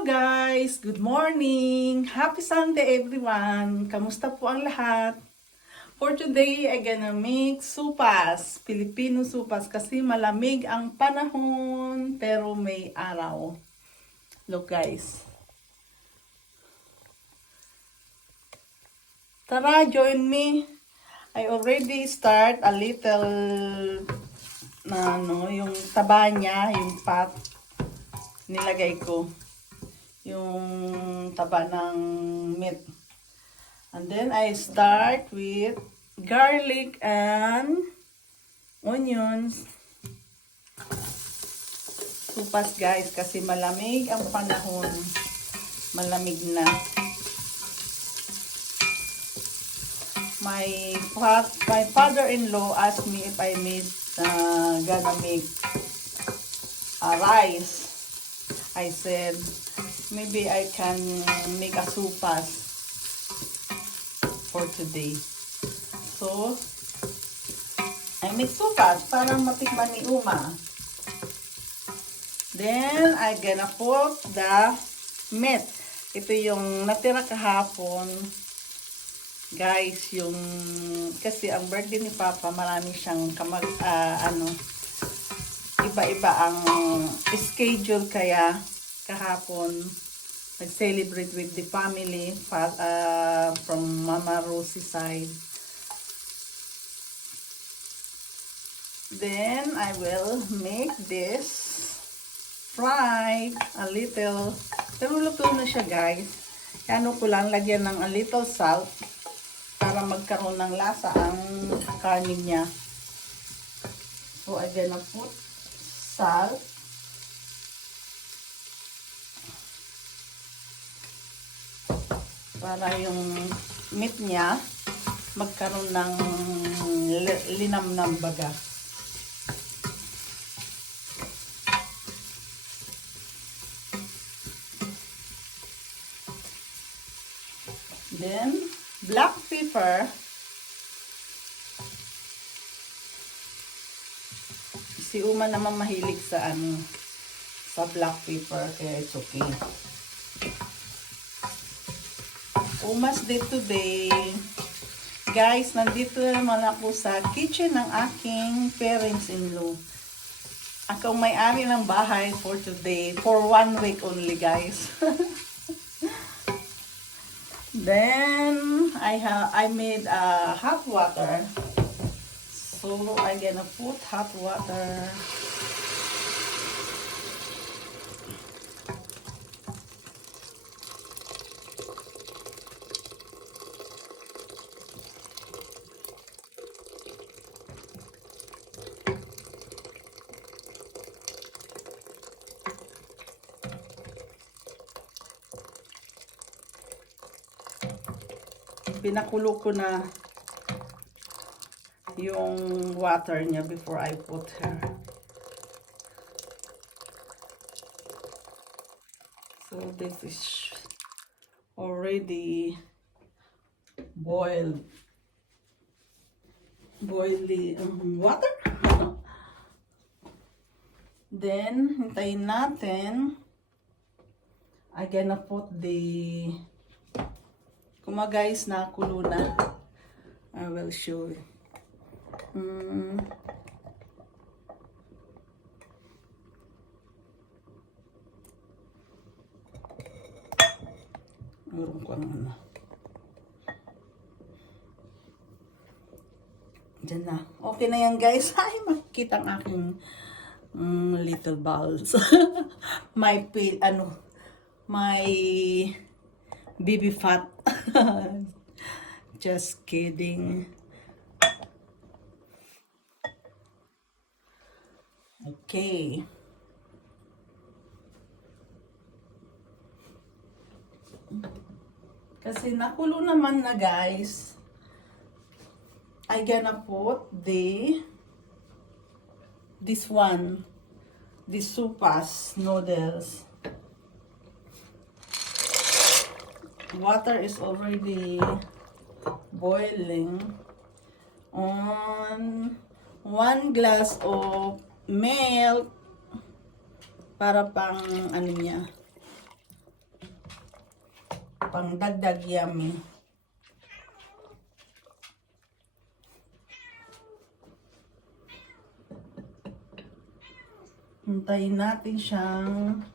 Hello guys! Good morning! Happy Sunday everyone! Kamusta po ang lahat? For today, I gonna make supas. Filipino supas kasi malamig ang panahon pero may araw. Look guys. Tara, join me. I already start a little yung taba niya, yung pot. Nilagay ko yung taba ng meat. And then I start with garlic and onions. Supas guys kasi malamig ang panahon. Malamig na. My father-in-law asked me if I gonna make rice. I said, maybe I can make a supas for today. So, I make supas para matikman ni Uma. Then, I gonna put the meat. Ito yung natira kahapon. Guys, kasi ang birthday ni Papa, marami siyang iba-iba ang schedule, kaya kahapon nag-celebrate with the family from Mama Rosie side. Then I will make this fried a little, pero luto na siya guys. Ano ko lang, lagyan ng a little salt para magkaroon ng lasa ang kanin niya. So I gonna put salt. Para yung meat niya magkaroon ng linamnam baga. Then, black pepper. Si Uma naman mahilig sa sa black pepper, kaya it's okay. Uma's Day today. Guys, nandito naman ako sa kitchen ng aking parents-in-law. Ako may-ari ng bahay for today, for 1 week only guys. Then, I made hot water. So, I'm gonna put hot water. Pinakulo ko na yung water niya before I put her. So this is already boiling water. Then hintayin natin. I gonna put the guys, nakulo na. I will show you. Meron ko ang Diyan na. Okay na yan guys. Ay, makikita ang aking little balls. my baby fat. Just kidding. Okay. Kasi nakulo naman na guys. I gonna put this supas noodles. Water is already boiling on 1 glass of milk para pang niya pang dagdag yummy. Hintayin natin siyang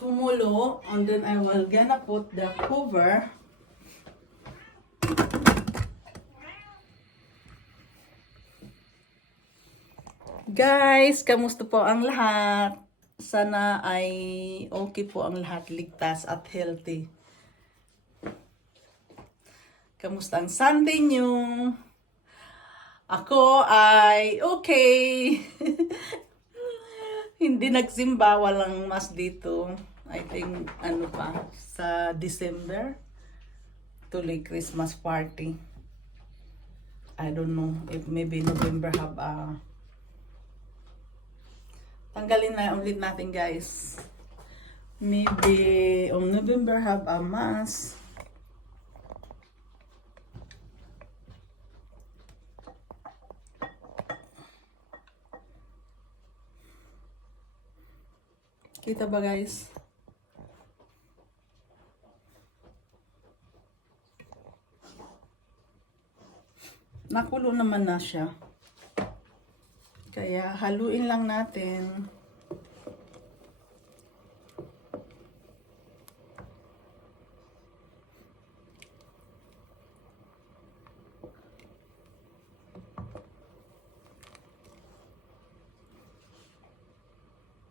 kumulo, and then I will gonna put the cover. Guys, kamusta po ang lahat? Sana ay okay po ang lahat, ligtas at healthy. Kamusta ang Sunday nyo? Ako ay okay. Hindi nagsimba, walang mas dito. I think, ano pa, sa December. Tuloy Christmas party. I don't know if maybe November have a... Tanggalin na ulit natin, guys. Maybe on November have a mass. Kita ba, guys? Nakulo naman na siya. Kaya haluin lang natin.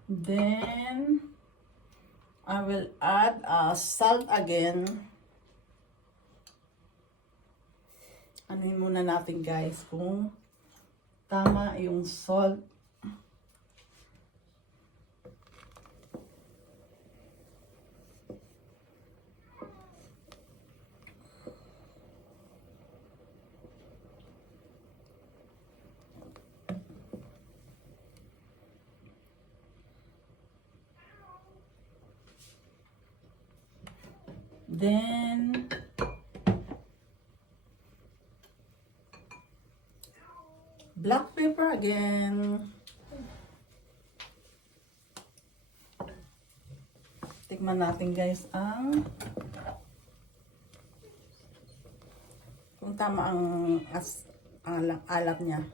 Then I will add salt again. Anuhin muna natin, guys, kung tama yung salt. Then black pepper again. Tikman natin, guys, ang kung tama ang alat niya.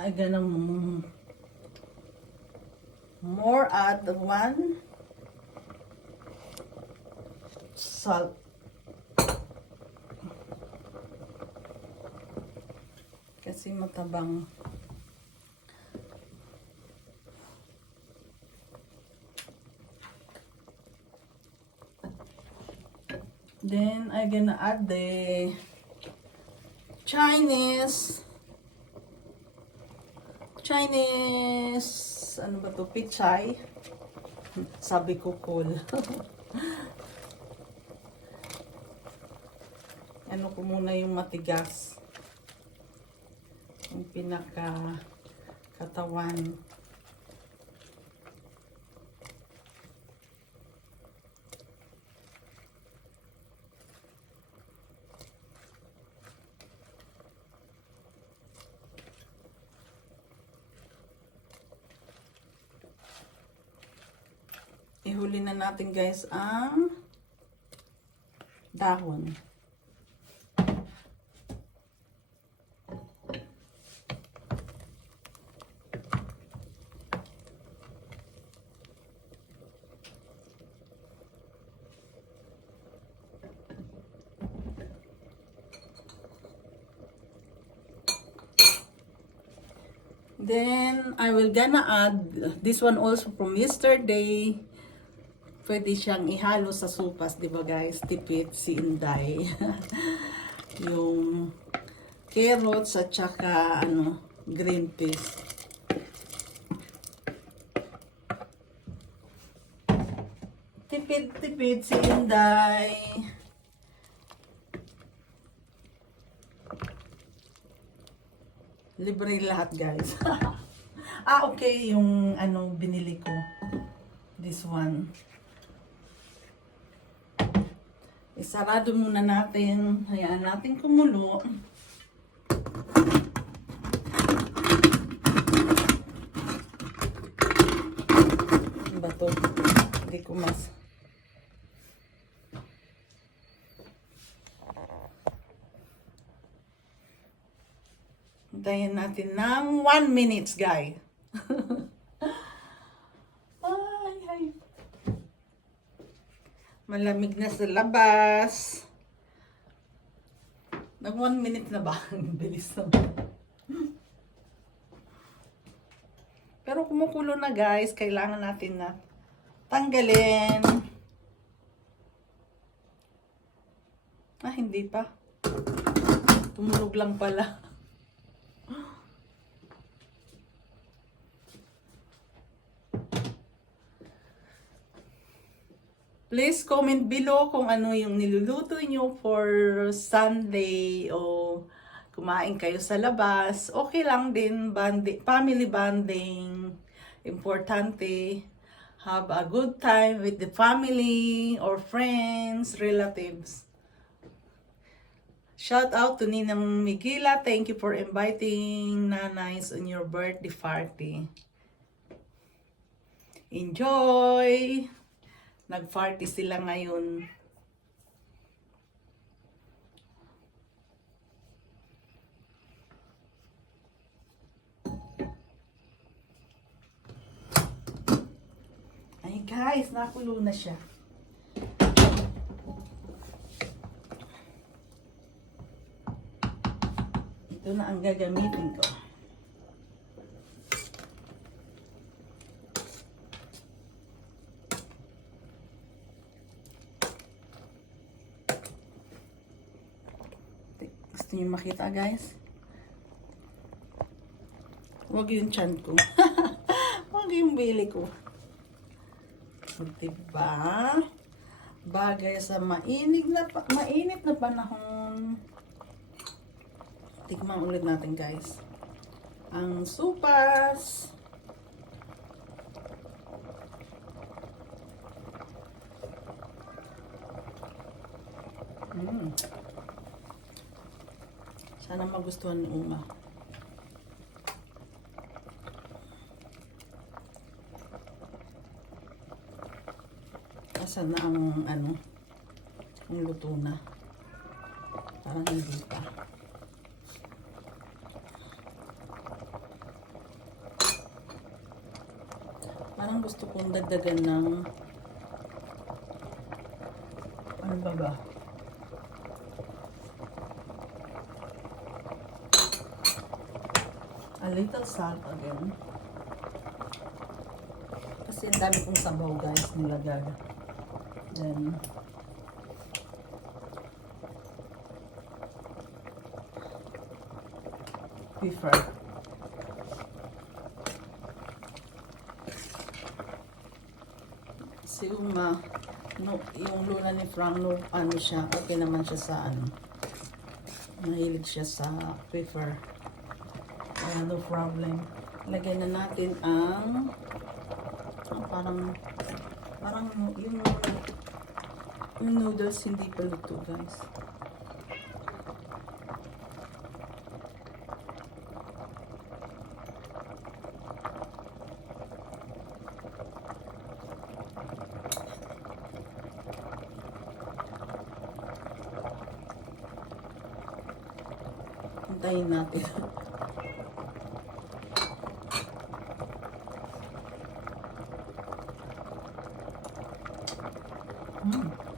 I gonna more add one salt. Kasi matabang. Then I gonna add the Chinese, ano ba to? Pichay. Sabi ko cool. Ano ko muna yung matigas. Yung pinaka katawan. Ihuli na natin, guys, ang dahon. Then I will gonna add this one also from yesterday. Pwede siyang ihalo sa sopas, di ba, guys? Tipid si Inday. Yung carrots at saka green peas. Tipid si Inday. Libre lahat, guys. Okay, yung binili ko. This one. Isarado muna natin. Hayaan natin kumulo. Ano ba to? Hindi ko mas... Hintayin natin ng 1 minute, guys. Ay, ay. Malamig na sa labas. Nag 1 minute na ba? Bilis naman. Pero kumukulo na, guys. Kailangan natin na tanggalin. Ah, hindi pa. Tumulog lang pala. Please comment below kung ano yung niluluto nyo for Sunday o kumain kayo sa labas. Okay lang din, family bonding. Importante. Have a good time with the family or friends, relatives. Shout out to Ninang Miguela. Thank you for inviting nanays on your birthday party. Enjoy! Nag-party sila ngayon. Ay guys, nakulo na siya. Ito na ang gagamitin ko. Gusto niyo makita, guys? Huwag yung tiyan ko. Huwag yung bili ko. Diba? Bagay sa mainit na panahon. Tikman ulit natin, guys. Ang supas. Sana magustuhan ni Uma. Asan na ang ang luto na? Parang hindi pa. Parang gusto kong dagdagan ng ano ba? A little salt again. Kasi ang dami kong sabaw, guys, nilagay. Then, pepper. Si Uma, yung luna ni Frank, ano siya, okay naman siya sa mahilig siya sa pepper. No problem. Lagay na natin ang parang yung noodles hindi pa luto, guys. Hintayin natin.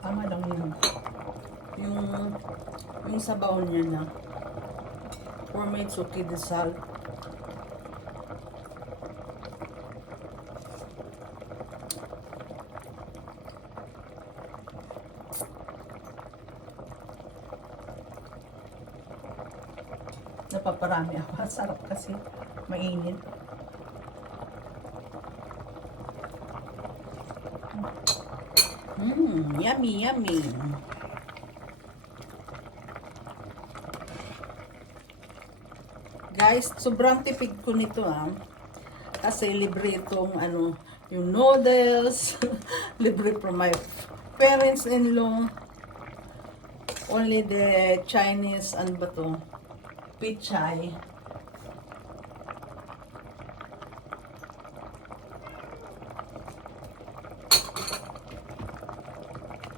Tama lang yun. Yung sabaw niya na. For me, it's okay, the salt. Napaparami ako. Sarap kasi. Mainit. Yummy, yummy. Guys, sobrang tipid ko nito kasi libre itong yung noodles, libre from my parents-in-law. Only the Chinese, ano ba to? Pichay.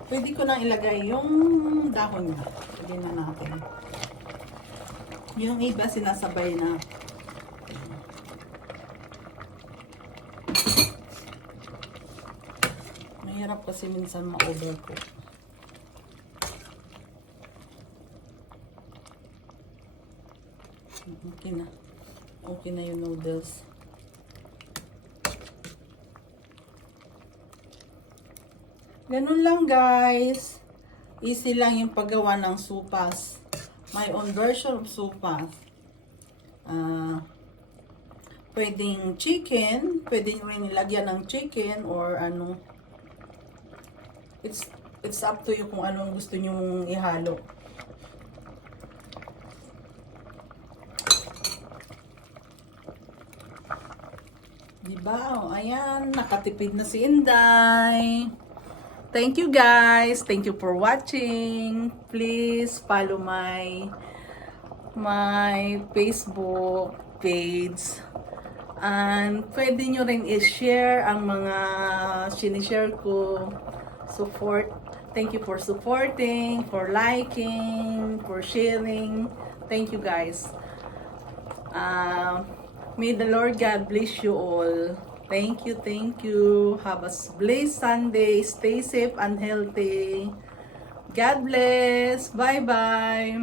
Pwede ko nang ilagay yung dahon niya. Lagyan na natin. Yung iba sinasabay na. Mahirap kasi minsan ma-overcook. Okay na. Okay na yung noodles. Ganun lang guys. Easy lang yung paggawa ng supas. My own version of supas. Pwedeng chicken. Pwede nyo rin nilagyan ng chicken or ano. It's up to you kung anong gusto nyo ihalo. Diba? O, ayan. Nakatipid na si Inday. Thank you guys. Thank you for watching. Please follow my Facebook page. And pwede nyo rin i-share ang mga sinishare ko. Support. Thank you for supporting, for liking, for sharing. Thank you guys. May the Lord God bless you all. Thank you, thank you. Have a blessed Sunday. Stay safe and healthy. God bless. Bye-bye.